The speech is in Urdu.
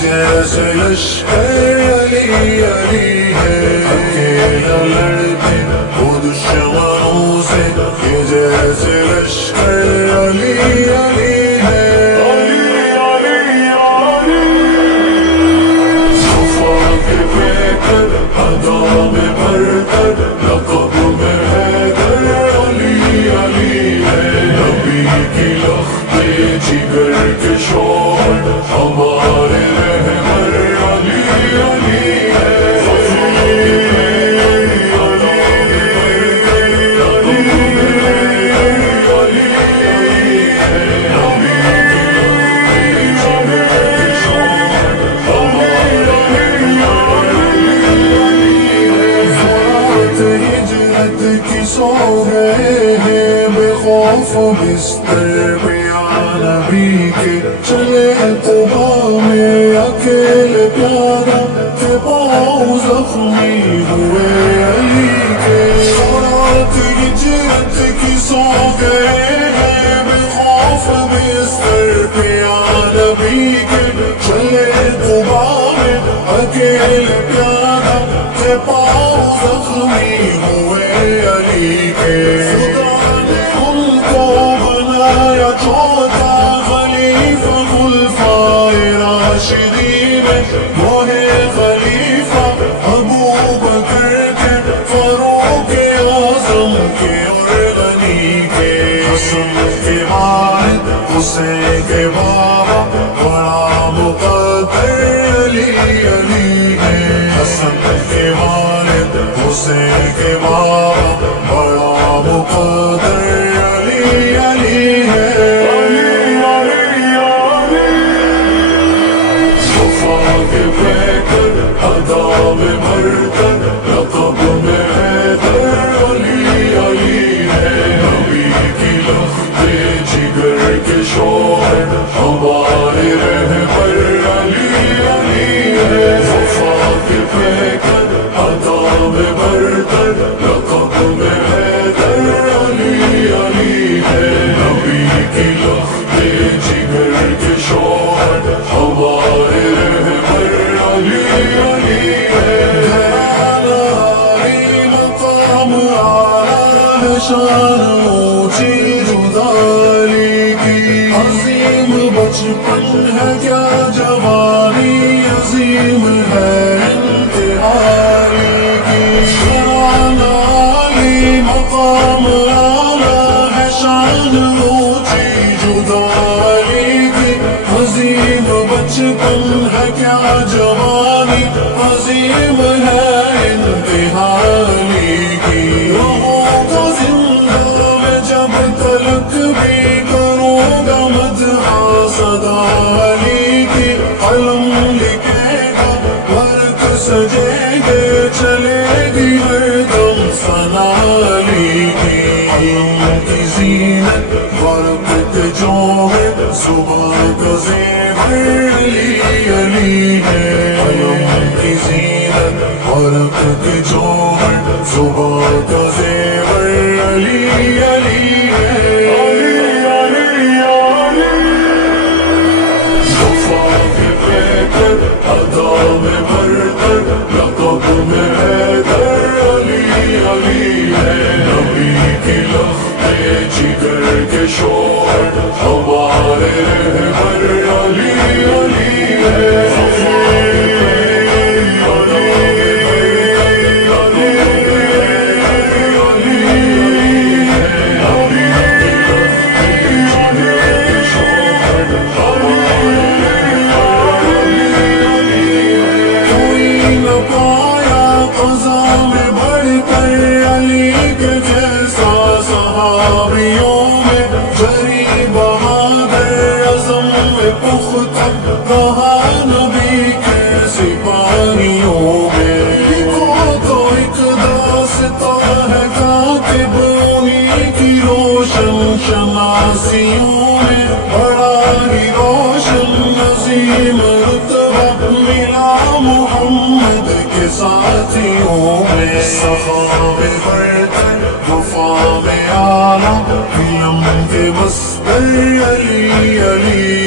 جیسے لشکر علی علی ہے، اکیلا لڑکے وہ دشمنوں سے، یہ جیسے لشکر علی علی ہے۔ صفا کے پہ کر ادا میں بھر کر لقب میں حیدر علی علی ہے، نبی کی لخت جگر کے شوہر ہمارے سو گئے ہیں بے خوف بستر پہ نبی کے، چلے قبا میں اکیلے پیارا کے پاؤں زخمی ہوئے علی کے، رات ہجرت کی سو گئے ہیں بے خوف بستر پہ نبی کے، چلے قبا میں اکیلے پیارا کے پاؤں زخمی ہوئے علی کے، خدا نے ان کو بنایا چوتھا خلیفہ خلفائے راشدین، وہ ہے خلیفہ ابو بکر کے، فاروق اعظم کے اور غنی کے، حسن کے والد حسین کے بابا بڑا مقدر علی علی ہے، حسن کے والد حسین کے بابا بڑا مقدر علی علی ہے۔ صفا کے پہ کر ادا میں بھر کر لقب میں حیدر علی علی ہے، نبی کی لخت جگر کے شوہر ہمارے رہبر علی علی ہے، صفا کے پہ کر ادا میں بھر کر لقب میں حیدر علی علی ہے، نبی کی لخت جگر کے شوہر ہمارے رہبر علی علی ہے، علی مقام اعلیٰ شان اونچی جدا علی کی، عظیم بچپن ہے کیا جوانی، عظیم ہے انتہائی کی، علی مقام اعلیٰ ہے شان اونچی جدا علی کی، عظیم بچپن ہے کیا جوانی، عظیم ہے انتہائی کی، رہوں گا زندہ میں جب تلک بھی کروں گا مدح صدا علی کی، قلم لکھے گا ورق سجے گے چلے گی ہر دم ثنا علی کی، قلم کی زینت ورق کے جو ہے صبح کا زیور شوہر ہمارے رہبر علی علی ہے بڑا ہی روشن نظیم رتبہ ملا محمد کے ساتھیوں میں صحابہ برتر وفا میں آلہ علم کے مصدر علی علی